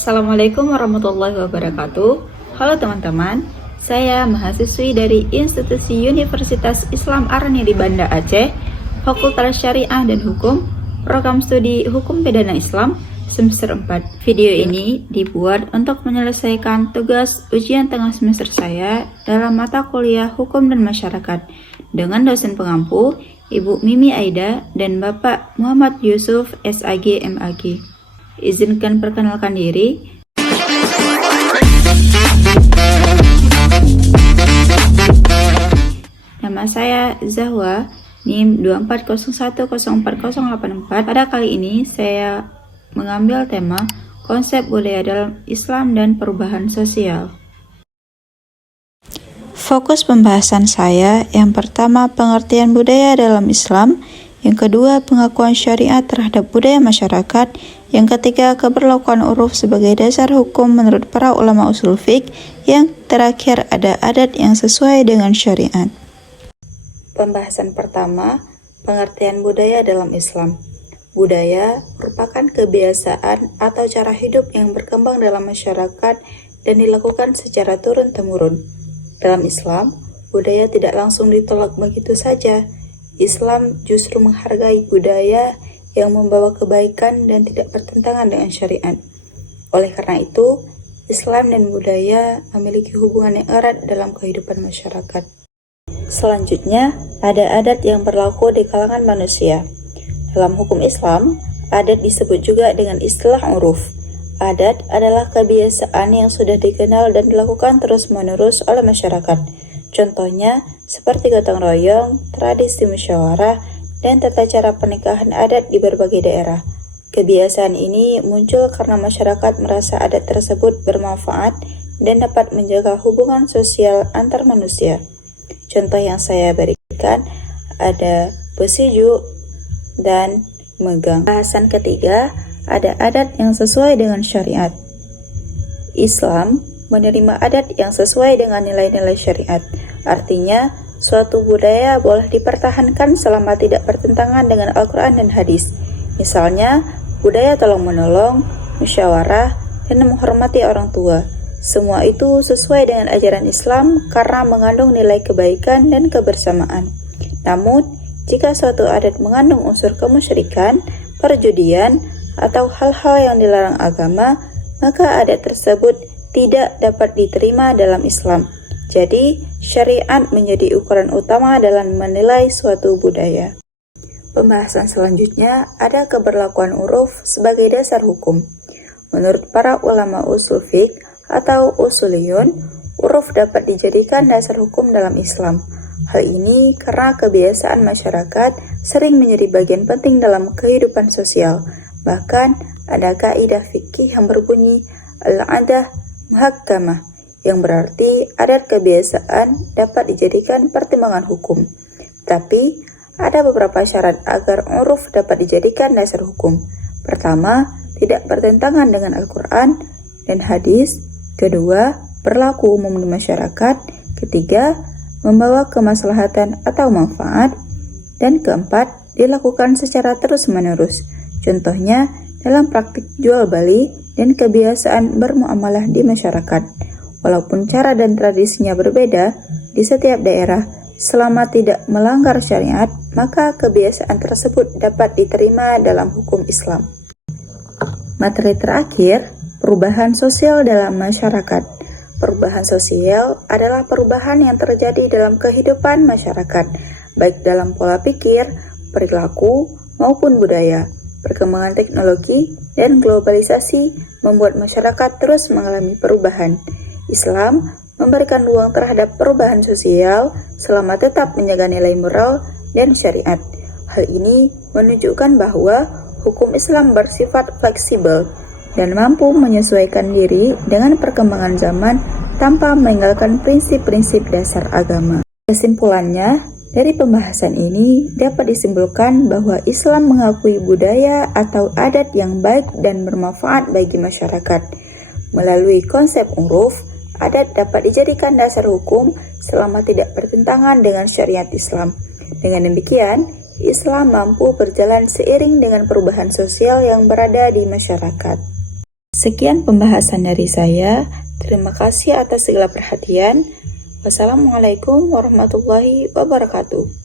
Assalamualaikum warahmatullahi wabarakatuh. Halo teman-teman, saya mahasiswi dari Institusi Universitas Islam Arni di Banda Aceh, Fakultas Syariah dan Hukum, Program Studi Hukum Pidana Islam, semester 4. Video ini dibuat untuk menyelesaikan tugas ujian tengah semester saya dalam mata kuliah Hukum dan Masyarakat dengan dosen pengampu Ibu Mimi Aida dan Bapak Muhammad Yusuf SAG MAG. Izinkan perkenalkan diri. Nama saya Zahwa, NIM 240104084. Pada kali ini saya mengambil tema konsep budaya dalam Islam dan perubahan sosial. Fokus pembahasan saya yang pertama pengertian budaya dalam Islam, yang kedua pengakuan syariat terhadap budaya masyarakat, yang ketiga keberlakuan uruf sebagai dasar hukum menurut para ulama usul fiqh, yang terakhir ada adat yang sesuai dengan syariat. Pembahasan pertama, pengertian budaya dalam Islam. Budaya merupakan kebiasaan atau cara hidup yang berkembang dalam masyarakat dan dilakukan secara turun-temurun. Dalam Islam, budaya tidak langsung ditolak begitu saja. Islam justru menghargai budaya yang membawa kebaikan dan tidak bertentangan dengan syariat. Oleh karena itu, Islam dan budaya memiliki hubungan yang erat dalam kehidupan masyarakat. Selanjutnya, ada adat yang berlaku di kalangan manusia. Dalam hukum Islam, adat disebut juga dengan istilah uruf. Adat adalah kebiasaan yang sudah dikenal dan dilakukan terus-menerus oleh masyarakat. Contohnya, seperti gotong royong, tradisi musyawarah, dan tata cara pernikahan adat di berbagai daerah. Kebiasaan ini muncul karena masyarakat merasa adat tersebut bermanfaat dan dapat menjaga hubungan sosial antar manusia. Contoh yang saya berikan ada besiju dan megang. Bahasan ketiga, ada adat yang sesuai dengan syariat. Islam menerima adat yang sesuai dengan nilai-nilai syariat. Artinya, suatu budaya boleh dipertahankan selama tidak bertentangan dengan Al-Quran dan hadis. Misalnya, budaya tolong-menolong, musyawarah, dan menghormati orang tua. Semua itu sesuai dengan ajaran Islam karena mengandung nilai kebaikan dan kebersamaan. Namun, jika suatu adat mengandung unsur kemusyrikan, perjudian, atau hal-hal yang dilarang agama, maka adat tersebut tidak dapat diterima dalam Islam. Jadi, syariat menjadi ukuran utama dalam menilai suatu budaya. Pembahasan selanjutnya ada keberlakuan uruf sebagai dasar hukum. Menurut para ulama usul fiqh atau usuliyun, uruf dapat dijadikan dasar hukum dalam Islam. Hal ini karena kebiasaan masyarakat sering menjadi bagian penting dalam kehidupan sosial. Bahkan, ada kaidah fikih yang berbunyi al-adah muhakkamah, yang berarti adat kebiasaan dapat dijadikan pertimbangan hukum. Tapi, ada beberapa syarat agar uruf dapat dijadikan dasar hukum. Pertama, tidak bertentangan dengan Al-Quran dan hadis. Kedua, berlaku umum di masyarakat. Ketiga, membawa kemaslahatan atau manfaat. Dan keempat, dilakukan secara terus-menerus. Contohnya, dalam praktik jual beli dan kebiasaan bermuamalah di masyarakat. Walaupun cara dan tradisinya berbeda di setiap daerah, selama tidak melanggar syariat, maka kebiasaan tersebut dapat diterima dalam hukum Islam. Materi terakhir, perubahan sosial dalam masyarakat. Perubahan sosial adalah perubahan yang terjadi dalam kehidupan masyarakat, baik dalam pola pikir, perilaku, maupun budaya. Perkembangan teknologi dan globalisasi membuat masyarakat terus mengalami perubahan. Islam memberikan ruang terhadap perubahan sosial selama tetap menjaga nilai moral dan syariat. Hal ini menunjukkan bahwa hukum Islam bersifat fleksibel dan mampu menyesuaikan diri dengan perkembangan zaman tanpa meninggalkan prinsip-prinsip dasar agama. Kesimpulannya, dari pembahasan ini dapat disimpulkan bahwa Islam mengakui budaya atau adat yang baik dan bermanfaat bagi masyarakat. Melalui konsep uruf, adat dapat dijadikan dasar hukum selama tidak bertentangan dengan syariat Islam. Dengan demikian, Islam mampu berjalan seiring dengan perubahan sosial yang berada di masyarakat. Sekian pembahasan dari saya. Terima kasih atas segala perhatian. Wassalamualaikum warahmatullahi wabarakatuh.